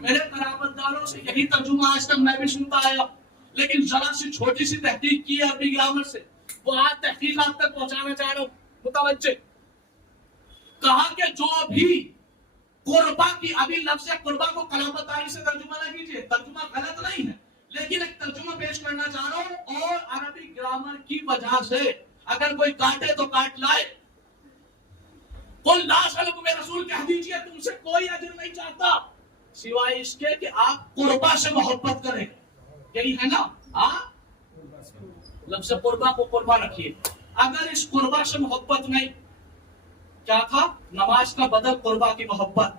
میرے قرابت داروں سے یہی ترجمہ آج تک میں بھی سنتا آیا، لیکن ذرا سی چھوٹی سی تحقیق کی ہے عربی گرامر سے، وہ آج تحقیق آپ تک پہنچانا چاہ رہا ہوں، متوجہ۔ کہا کہ جو بھی قربا کی، ابھی لفظ قربا کو قرابت آئی سے ترجمہ نہ کیجیے، ترجمہ غلط نہیں ہے، لیکن ایک ترجمہ پیش کرنا چاہ رہا ہوں، اور عربی گرامر کی وجہ سے اگر کوئی کاٹے تو کاٹ لائے۔ قل لا اسألکم اے رسول کہہ دیجیے تم سے کوئی اجر نہیں چاہتا سوائے اس کے کہ آپ قربا سے محبت کریں، یہی ہے نا؟ لفظ قربا کو قربا رکھیے۔ اگر اس قربا سے محبت نہیں، کیا تھا؟ نماز کا بدل قربا کی محبت،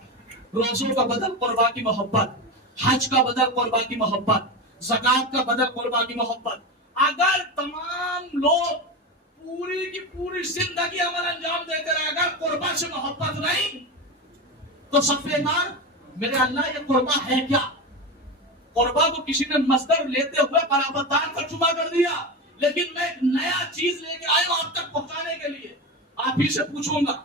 روزوں کا بدل قربا کی محبت، حج کا بدل قربا کی محبت، زکات کا بدل قربا کی محبت۔ اگر تمام لوگ پوری کی پوری زندگی عمل انجام دیتے رہے، اگر قربا سے محبت نہیں تو صفے مار میرے اللہ یہ قربا ہے کیا؟ قربا کو کسی نے مصدر لیتے ہوئے قرابت دار ترجمہ کر دیا، لیکن میں ایک نیا چیز لے کے آیا ہوں آپ تک پہنچانے کے لیے، آپ ہی سے پوچھوں گا۔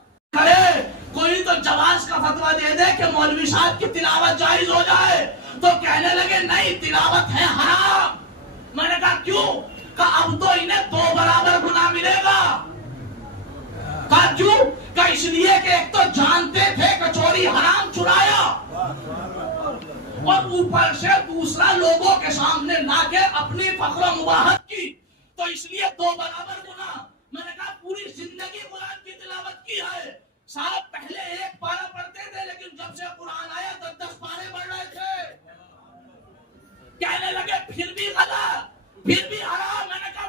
کوئی تو جواز کا فتویٰ دے دے کہ مولوی صاحب کی تلاوت جائز ہو جائے، تو کہنے لگے نہیں تلاوت ہے حرام۔ میں نے کہا کیوں؟ کہا اب تو انہیں 2 برابر گناہ ملے گا۔ کہا کیوں؟ کہا اس لیے کہ ایک تو جانتے تھے کچوری حرام چرایا، اور اوپر سے دوسرا لوگوں کے سامنے لا کے اپنی فخر و مباحت کی، تو اس لیے 2 برابر گناہ۔ میں نے کہا پوری زندگی قرآن کی تلاوت کی ہے صاحب، پہلے 1 پارہ پڑھتے تھے لیکن جب سے قرآن آیا 10 پارے پڑھ رہے تھے۔ کہنے لگے پھر بھی غلط، پھر بھی حرام۔ میں نے کہا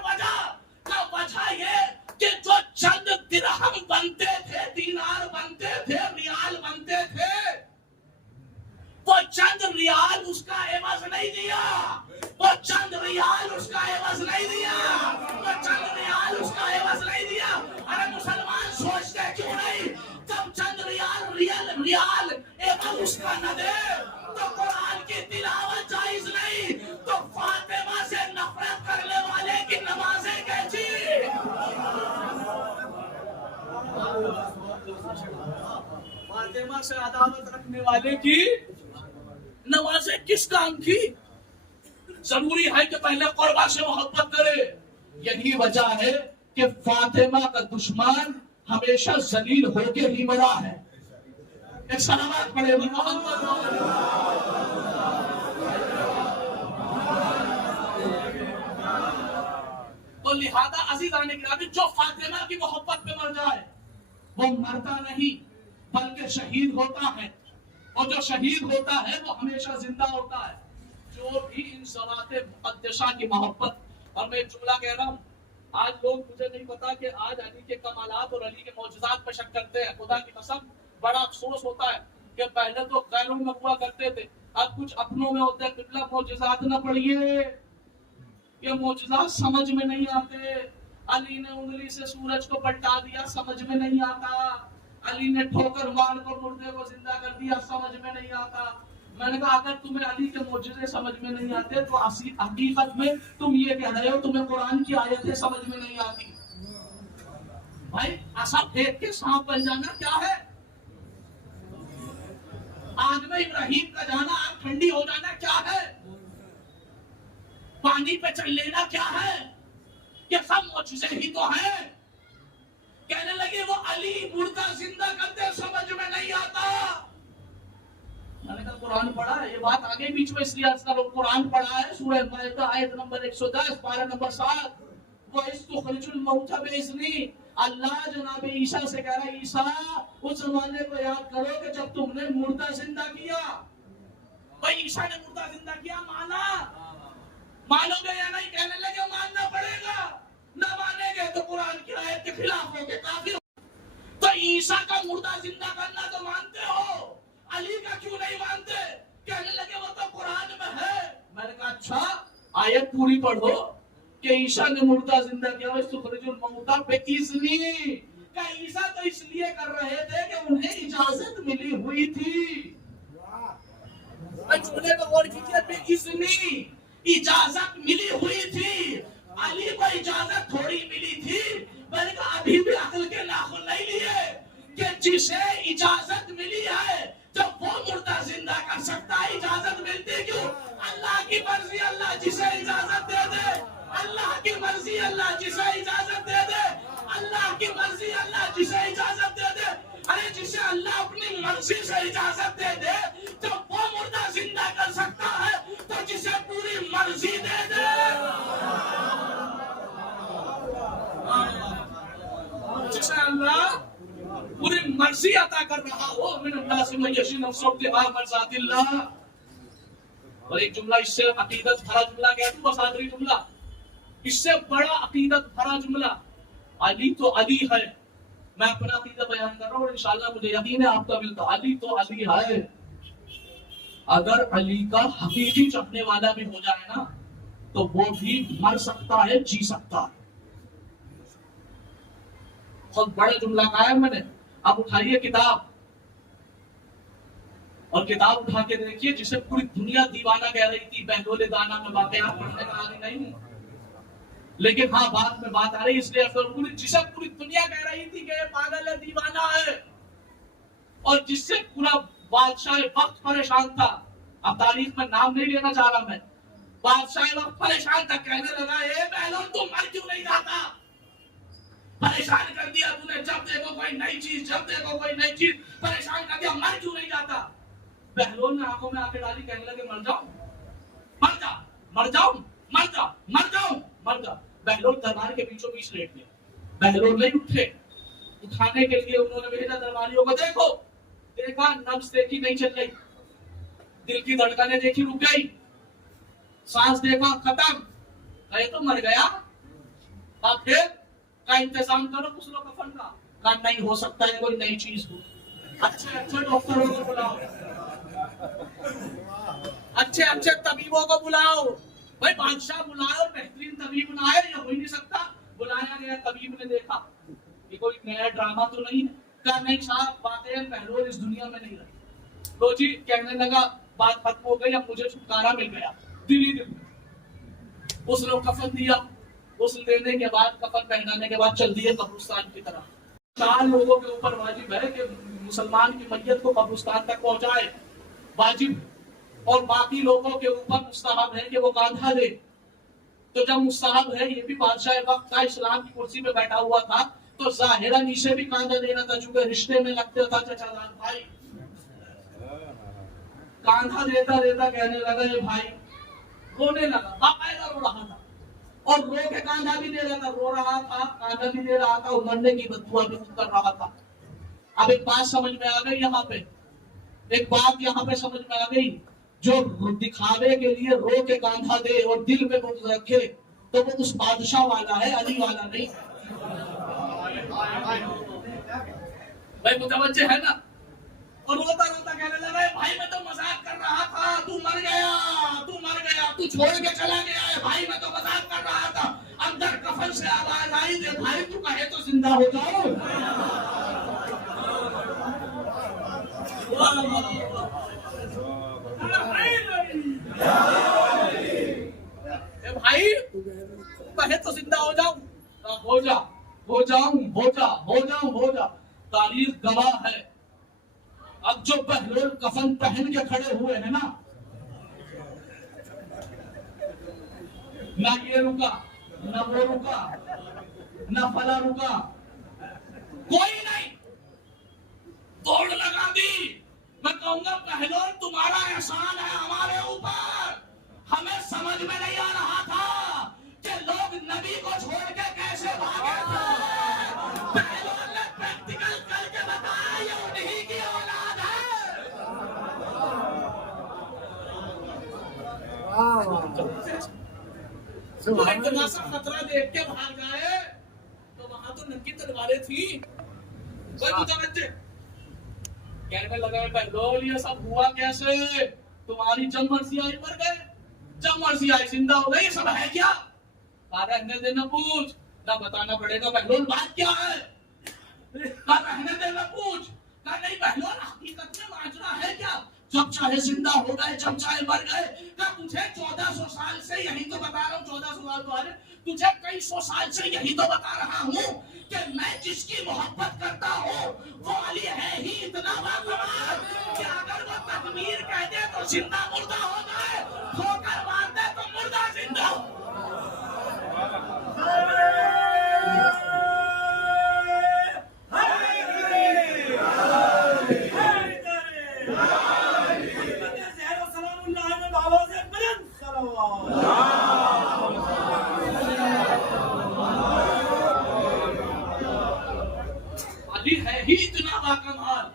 وجہ یہ کہ جو چند درہم بنتے تھے، دینار بنتے تھے، ریال بنتے تھے، وہ چند ریال اس کا عوض نہیں دیا، وہ چند ریال اس کا عوض نہیں دیا، وہ چند ریال اس کا عوض نہیں دیا۔ ارے مسلمان سوچتے کیوں نہیں جب چند ریال عوض اس کا نہ دے تو قرآن کی تلاوت جائز نہیں، تو فاطمہ سے نفرت کرنے والے کی نمازیں کیسی؟ فاطمہ سے عداوت رکھنے والے کی نمازیں کس کام کی؟ ضروری ہے کہ پہلے قربا سے محبت کرے۔ یہی وجہ ہے کہ فاطمہ کا دشمن ہمیشہ ذلیل ہو کے ہی مرا ہے۔ ایک صلوات پڑھے محمد۔ تو لہذا عزیزان گرامی، جو فاطمہ کی محبت میں مر جائے وہ مرتا نہیں بلکہ شہید ہوتا ہے، اور جو شہید ہوتا ہے وہ ہمیشہ زندہ ہوتا ہے۔ جو بھی ان ذوات مقدسہ کی محبت، اور میں ایک جملہ کہہ رہا ہوں، آج لوگ مجھے نہیں پتا کہ آج علی کے کمالات اور علی کے معجزات پر شک کرتے ہیں۔ خدا کی قسم بڑا افسوس ہوتا ہے کہ پہلے تو غیروں میں ہوا کرتے تھے، اب کچھ اپنوں میں ہوتے ہیں۔ قبلہ معجزات نہ پڑھیے، یہ معجزات سمجھ میں نہیں آتے۔ علی نے انگلی سے سورج کو پلٹا دیا، سمجھ میں نہیں آتا۔ علی نے ٹھوکر مار کر مردے کو زندہ کر دیا، سمجھ میں نہیں آتا۔ میں نے کہا اگر تمہیں علی کے معجزے سمجھ میں نہیں آتے تو حقیقت میں تم یہ کہہ رہے ہو تمہیں قرآن کی آیتیں سمجھ میں نہیں آتی۔ بھائی ایسا پھینک کے سانپ بن جانا کیا ہے؟ آگ میں ابراہیم کا جانا، آگ ٹھنڈی ہو جانا کیا ہے؟ پانی پہ چل لینا کیا ہے؟ یہ سب معجزے ہی تو ہیں۔ کہنے لگے وہ علی مردہ زندہ کرتے سمجھ میں نہیں آتا۔ میں نے کہا قرآن پڑھا ہے، یہ بات آگے بیچ میں اس لیے قرآن پڑھا ہے، سورہ مائدہ آیت نمبر 110 پارہ نمبر 7، وَإِسْتُخْرِجُ الْمَوْتَ بِإِذْنِي۔ اللہ جناب عیسیٰ سے کہہ رہا ہے عیسیٰ اس زمانے کو یاد کرو کہ جب تم نے مردہ زندہ کیا۔ بھائی عیسیٰ نے مردہ زندہ کیا، مانو گے یا نہیں؟ کہنے لگے ماننا پڑے گا، نہ مانیں گے تو قرآن کی آیت کے خلاف ہو گے، کافر۔ تو عیسیٰ کا مردہ زندہ کرنا تو مانتے ہو، علی کا کیوں نہیں مانتے؟ کہنے لگے وہ تو قرآن میں ہے۔ میں نے کہا اچھا آیت پوری پڑھو کہ عیسیٰ نے مردہ زندہ کیا، وَإِسْتُخْرِجُ الْمَوْتَ بِإِذْنِي۔ کہ عیسیٰ تو اس لیے کر رہے تھے کہ انہیں اجازت ملی ہوئی تھی۔ جملے کو غور کیجئے، بِإِذْنِي، اجازت ملی ہوئی تھی۔ علی کو اجازت تھوڑی ملی تھی، میں نے کہا ابھی بھی عقل کے ناخن نہیں لیے کہ جسے اجازت ملی ہے جب وہ مردہ زندہ کر سکتا ہے، اجازت مرضی اللہ جسے اجازت دے دے، اللہ کی مرضی اللہ جسے اجازت دے دے. ارے جسے اللہ اپنی مرضی سے اجازت دے دے تو وہ مردہ زندہ کر سکتا ہے، تو جسے پوری مرضی دے دے، جسے اللہ پوری مرضی عطا کر رہا ہو. من الناس من یشری نفسہ ابتغاء مرضات اللہ. اور ایک جملہ اس سے عقیدت بھرا جملہ کہہ دوں، بس آخری جملہ، اس سے بڑا عقیدت بھرا جملہ، علی تو علی ہے. میں اپنا عقیدہ بیان کر رہا ہوں اور انشاءاللہ مجھے یقین ہے آپ کا بھی. علی تو علی ہے. اگر علی کا حقیقی چاہنے والا بھی ہو جائے نا تو وہ بھی مر سکتا ہے، جی سکتا ہے. بہت بڑا جملہ کہا ہے میں نے. اب اٹھائیے کتاب اور کتاب اٹھا کے دیکھیے جسے پوری دنیا دیوانہ کہہ رہی تھی. بہلول دانا میں واقعات پڑھنے کا عادی نہیں ہوں، لیکن ہاں بعد میں بات آ رہی اس لیے جسے پوری دنیا کہہ رہی تھی کہ یہ پاگل ہے، دیوانہ ہے، اور جس سے پورا بادشاہ وقت پریشان تھا. اب تاریخ میں نام نہیں لینا چاہ رہا میں. بادشاہ وقت پریشان تھا، کہنے لگا اے بہلول تو مر کیوں نہیں جاتا؟ پریشان کر دیا تو نے، جب دیکھو کوئی نئی چیز، جب دیکھو کوئی نئی چیز، پریشان کر دیا، مر کیوں نہیں جاتا؟ بہلول نے آنکھوں میں آنکھیں ڈالی، کہنے لگے مر جاؤں، مر جا، مر جاؤں، مر جا، مر جاؤں، مر جا. بہلول دربار کے بیچوں بیچ لیٹ گئے. بہلول نہیں اٹھے. اٹھانے کے لیے انہوں نے بھیجا درباریوں کو. دیکھو، دیکھا نبض دیکھی نہیں چل رہی، دل کی دھڑکنیں دیکھی رک گئی، سانس دیکھا ختم، کہے تو مر گیا. اب پھر کا انتظام کرو غسل و کفن کا. کہا نہیں ہو سکتا ہے کوئی نئی چیز ہو. اچھے اچھے ڈاکٹروں کو بلاؤ، اچھے اچھے طبیبوں کو بلاؤ. بھائی بادشاہ بلاؤ اور بہترین طبیب نہ آئے، یہ ہو ہی نہیں سکتا. بلایا گیا، طبیب نے دیکھا کہ کوئی نیا ڈرامہ تو نہیں ہے. کہا نہیں صاحب، واقعی بہلول اس دنیا میں نہیں رہے. تو جی کہنے لگا بات ختم ہو گئی، اب مجھے چھٹکارا مل گیا. دل ہی دل میں غسل و کفن دیا. غسل دینے کے بعد، کفن پہنانے کے بعد چل دیے قبرستان کی طرف. 4 لوگوں کے اوپر واجب ہے کہ مسلمان کی میت کو قبرستان تک پہنچائے، واجب. اور باقی لوگوں کے اوپر مستحب ہے کہ وہ کاندھا دے. تو جب مستحب ہے، یہ بھی بادشاہ وقت کا اسلام کی کرسی پہ بیٹھا ہوا تھا، تو ظاہراً اسے بھی کاندھا دینا تھا، چونکہ رشتے میں لگتے تھا چچا جان بھائی. کاندھا دیتا دیتا کہنے لگا یہ بھائی، رونے لگا، باقاعدہ رو رہا تھا، اور رو کے کاندھا بھی دے رہا تھا، رو رہا تھا، کاندھا بھی دے رہا تھا، اور مرنے کی بددعا بھی کر رہا تھا. اب ایک بات سمجھ میں آ گئی یہاں پہ، ایک بات یہاں پہ سمجھ میں آ گئی. جو دکھاوے کے لیے رو کے کاندھا دے اور دل میں بغض رکھے تو وہ اس بادشاہ والا ہے، علی والا نہیں. بھائی متوجہ ہے نا؟ اور روتا روتا کہنے لگا بھائی میں تو مذاق کر رہا تھا، تو مر گیا، تو مر گیا، تو چھوڑ کے چلا گیا ہے. بھائی میں تو مذاق کر رہا تھا. اندر کفن سے آواز آئی دے بھائی تو کہے تو زندہ ہو جاؤ. بھائی کہے تو زندہ ہو جاؤں. ہو جا، ہو جاؤں، ہو جا، ہو جاؤں، ہو جا. تاریخ گواہ ہے. اب جو بہلول کفن پہن کے کھڑے ہوئے ہیں نا، نہ یہ رکا، نہ وہ رکا، نہ فلا رکا، کوئی نہیں. دوڑ لگا دی. میں کہوں گا بہلول تمہارا احسان ہے ہمارے اوپر. ہمیں سمجھ میں نہیں آ رہا تھا کہ لوگ نبی کو چھوڑ کے کیسے بھاگے تھے. بہلول نے پریکٹیکل کر کے بتایا یہ انہی کی اولاد ہے. تو اتنا سا خطرہ دیکھ کے بھاگ جائے تو وہاں تو ننگی تلواریں تھیں. کوئی متوجہ کہنے لگا بہلول یہ سب ہوا کیسے؟ تمہاری جب مرضی آئی مر گئے، جب مرضی آئی زندہ ہو گئی، یہ سب ہے کیا؟ رہنے دینا پوچھ، نہ بتانا پڑے گا بہلول بات کیا ہے. رہنے دینا پوچھ. نہیں بہلول حقیقت میں ماجرا ہے کیا؟ جب چاہے زندہ ہو گئے، جب چاہے مر گئے. کہ تجھے 1400 سال سے یہی تو بتا رہا ہوں، 1400 سال تو آ رہے، تجھے کئی سو سال سے یہی تو بتا رہا ہوں کہ میں جس کی محبت کرتا ہوں وہ علی ہے ہی اتنا باکمال کہ اگر وہ تکبیر کہہ دے تو زندہ مردہ ہو جائے، ٹھوکر مار دے تو مردہ زندہ. یہی اتنا باکمال.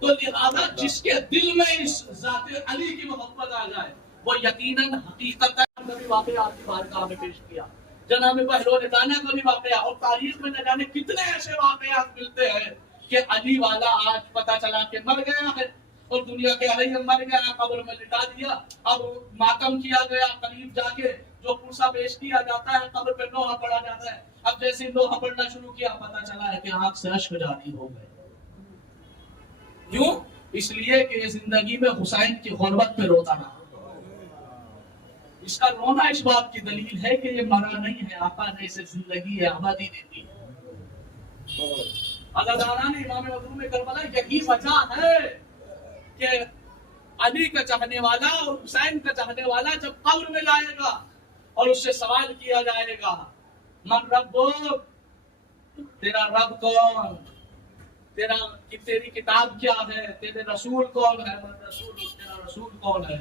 تو لہذا جس کے دل میں اس ذات علی کی محبت آ جائے وہ یقیناً حقیقت کبھی واقعہ آپ کی بارگاہ میں پیش کیا. جناب بہلول دانا کا بھی واقعہ اور تاریخ میں نہ جانے کتنے ایسے واقعات ملتے ہیں کہ علی والا آج پتا چلا کہ مر گیا ہے اور دنیا کے علیہ مر گیا, قبر میں لٹا دیا, اب ماتم کیا گیا, قریب جا کے جو پرسا پیش کیا جاتا ہے قبر پہ لوہا پڑا جاتا ہے. اب جیسے لوہا پڑنا شروع کیا پتا چلا ہے کہ آنکھ سے اشک جاری ہو گئے. کیوں؟ اس لیے کہ زندگی میں حسین کی غربت پہ روتا رہا. اس کا رونا اس بات کی دلیل ہے کہ یہ مرا نہیں ہے, آقا نے اسے زندگی آبادی دے دی. عزاداران امام مظلوم کربلا یہی وجہ ہے کہ علی کا چاہنے والا اور حسین کا چاہنے والا جب قبر میں لائے گا اور اس سے سوال کیا جائے گا من ربک, تیرا رب کون, تیری کتاب کیا ہے, تیرے رسول کون ہے, من رسول, تیرا رسول کون ہے,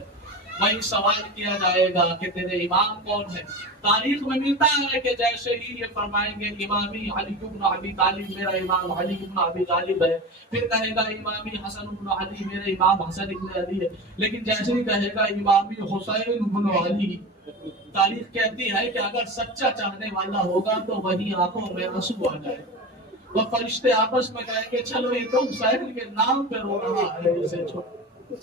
وہی سوال کیا جائے گا کہ تیرے امام کون ہے. تاریخ میں ملتا ہے کہ جیسے ہی یہ فرمائیں گے امامی علی بن ابی طالب, میرا امام علی بن ابی طالب ہے, پھر کہے گا امامی حسن بن علی, میرے امام حسن بن علی ہے, لیکن جیسے ہی کہے گا امامی حسین بن علی, تاریخ کہتی ہے کہ اگر سچا چاہنے والا ہوگا تو وہی آنکھوں میں آنسو آ جائے. وہ فرشتے آپس میں کہیں گے چلو یہ تو حسین کے نام پہ رو رہا ہے, اسے چھوڑو.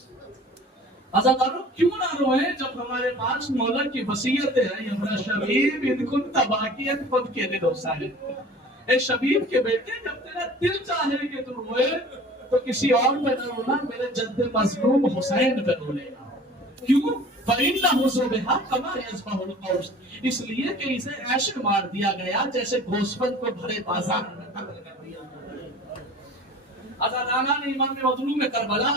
عزادارو کیوں نہ روئیں جب ہمارے پاس مولا کی وصیتیں ہیں. یا شبیب ان کنت باقیت خود کے دل حسین, اے شبیب کے بیٹے جب تیرا دل چاہے کہ تو روئے تو کسی اور پہ نہ رونا, میرے جد مظلوم حسین پہ رو لینا. کیوں؟ فَإِنَّهُ ذُبِحَ كَمَا يَذْبَحُ الْقَوْسَ, اس لیے کہ اسے ایسے مار دیا گیا جیسے گوسفند کو بھرے بازار میں قتل کر دیا. عزاداران امام مظلوم کربلا,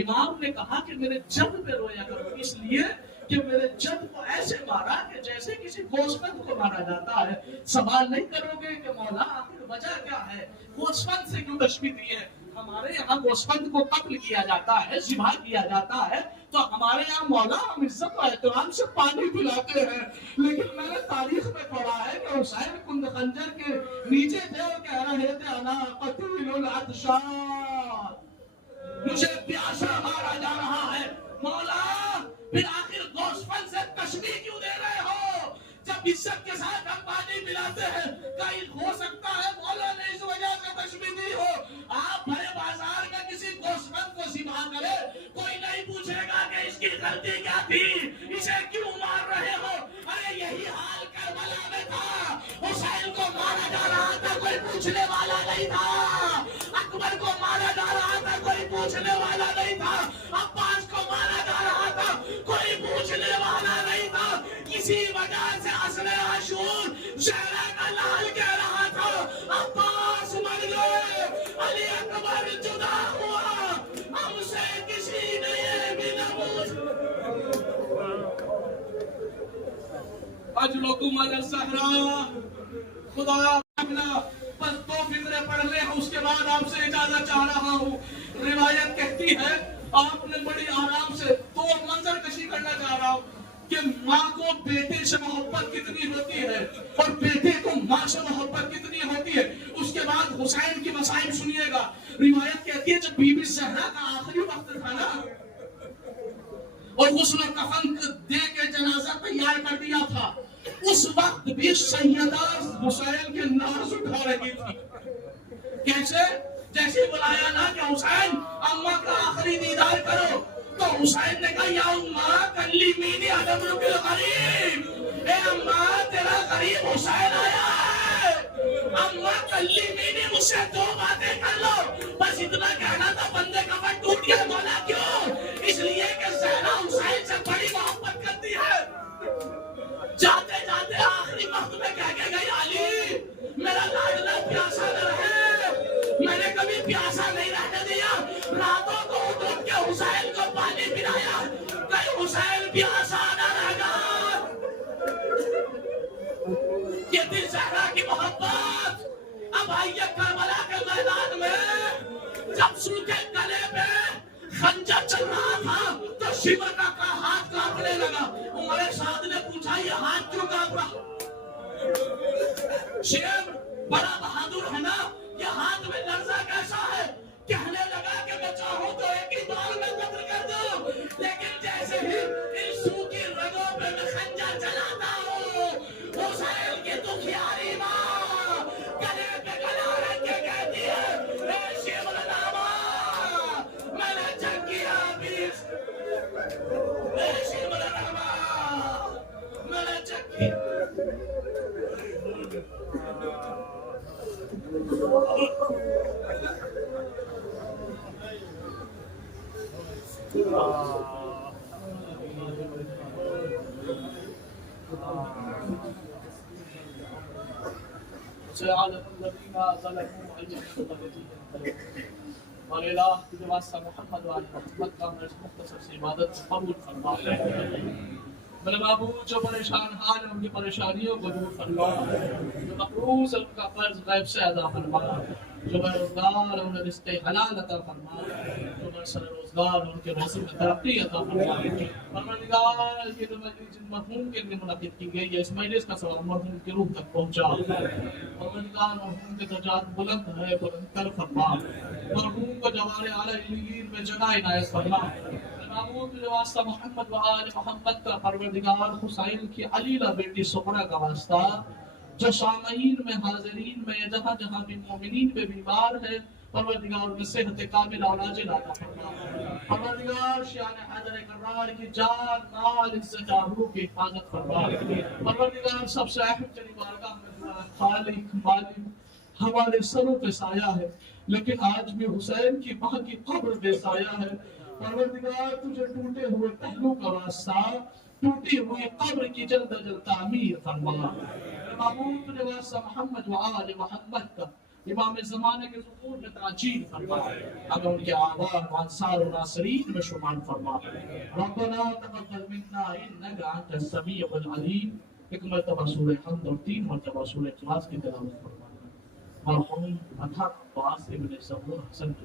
امام نے کہا کہ میرے جد پہ رویا کرو, اس لیے کہ میرے جد کو ایسے مارا کہ جیسے کسی گوسفند کو مارا جاتا ہے. سوال نہیں کرو گے کہ مولا آخر وجہ کیا ہے, گوسفند سے کیوں تشبیہ دی ہے. ہمارے یہاں گوسفند کو قتل کیا جاتا ہے, ذبح کیا جاتا ہے, تو ہمارے یہاں مولا ہم عزت و احترام سے پانی پلاتے ہیں. لیکن میں نے تاریخ میں پڑھا ہے کہ حسین کند خنجر کے نیچے تھے اور کہہ رہے تھے انا قتیل العطشان, مجھے پیاسا مارا جا رہا ہے. مولا پھر آخر گوسفند سے تشبیہ کیوں دے رہے ہو جب عزت کے ساتھ ہم پانی پلاتے ہیں؟ کہیں ہو سکتا ہے مولا نے اس وجہ سے تشبیہ دی ہو. آپ بھرے بازار میں کسی گوسفند کو ذبح کرے, کوئی نہیں پوچھے گا کہ اس کی غلطی کیا تھی, اسے کیوں مار رہے ہو. ارے یہی حال کربلا میں تھا, حسین کو مارا جا رہا تھا, کوئی پوچھنے والا نہیں تھا. اکبر کو مارا جا رہا تھا, کوئی پوچھنے والا نہیں تھا. عباس کو مارا جا رہا تھا, کوئی پوچھنے والا نہیں تھا. اسی وجہ سے اصل عاشور زہرا کا لال کہہ رہا تھا عباس مر گئے, علی اکبر جدا ہوا, ہم سے کسی نے یہ بھی نہ پوچھا. اجلکم علی الصحراء, خدا اپنا بس 2 فکریں پڑھ لیں, اس کے بعد آپ سے اجازت چاہ رہا ہوں. روایت کہتی ہے آپ نے بڑی آرام سے 2 منظر کشی کرنا چاہ رہا ہوں کہ ماں کو بیٹے سے محبت کتنی ہوتی ہے اور بیٹے کو ماں سے محبت کتنی ہوتی ہے. اس کے بعد حسین کی مصائب سنیے گا. روایت کہتی ہے جب بی بی زہرا کا آخری وقت تھا نا اور غسل و کفن دے کے جنازہ تیار کر دیا تھا, اس وقت بھی سیدہ حسین کے ناز اٹھا رہی تھی. کیسے؟ جیسے بلایا نا کہ حسین اماں کا آخری دیدار کرو, تو حسین نے کہا یا اماں کلیمینی عدم رکل غریب, اے اماں تیرا غریب حسین آیا ہے, اماں کلیمینی مجھ سے 2 باتیں کر لو. بس اتنا کہنا تھا, بندے کا من ٹوٹ گیا. مولا کیوں؟ اس لیے کہ زہرا حسین سے بڑی محبت کرتی ہے. جاتے جاتے آخری وقت میں کہہ کے گئی علی میرا لاڈلا پیاسا نہ رہے, میں نے کبھی پیاسا نہیں رہنے دیا. راتوں کو اٹھ کے حسین کو پانی پلایا, کہیں حسین پیاسا نہ رہ گا. یہ تھی زہرا کی محبت. اب آئیے کربلا کے میدان میں جب سوکھے گلے پہ خنجر چل رہا تھا تو شیور کا ہاتھ کانپنے لگا. عمر سعد نے پوچھا یہ ہاتھ کیوں کانپ رہا؟ شیب بڑا بہادر ہے نا, یہ ہاتھ میں لرزہ کیسا ہے؟ سيعلم الذين ظلموا أي منقلب اور الہ تجھے واسطہ محمد و آل محمد کا میں اس مختصر سی عبادت قبول فرما میرے معبود جو پریشان حال ہیں ان کی پریشانیوں کو دور فرما، جو مقروض ہے ان کا قرض غیب سے ادا فرما، جو بے روزگار ہے انہیں رزق حلال عطا فرما، جو برسر روزگار ان کے روزی میں ترقی عطا فرما۔ پروردگار یہ جو مجلس جن مرحوم کے لیے منعقد کی گئی ہے اس مجلس کا ثواب مرحوم کی روح تک پہنچا۔ پروردگار مرحوم کے درجات بلند ہے، بلند کر فرما، مرحوم کو جوار اعلی علیین میں جگہ عنایت فرما۔ معبود جو واسطہ محمد و آل محمد کا پروردگار حسین کی علیلہ بیٹی سغرا کا واسطہ جو سامعین میں حاضرین میں جہاں جہاں بھی مومنین پہ بیمار ہے پروردگار میں صحت کامل اور عاجل عطا فرما۔ پروردگار شیان حیدر کرار کی جان مال عزت آبرو کی حفاظت فرما۔ پروردگار سب سے اہم تیری بارگاہ میں دعا ہے، خالق مالک ہمارے سروں پہ سایہ ہے لیکن آج بھی حسین کی ماں کی قبر بے سایہ ہے۔ پروردگار تجھے ٹوٹے ہوئے پہلو کا واسطہ ٹوٹی ہوئی قبر کی جلد از جلد تعمیر فرما۔ معبود تجھے واسطہ محمد و آل محمد کا امام زمانے کے ظہور میں تعجیل فرما، اگر ان کے آباء و انصار و ناصرین میں شمار فرما۔ ربنا تقبل منا انک انت السمیع العلیم۔ ایک مرتبہ سورہ حمد اور 3 مرتبہ سورہ اخلاص کی تلاوت فرمانا۔ مرحوم عطا عباس ابن ظہور حسن کے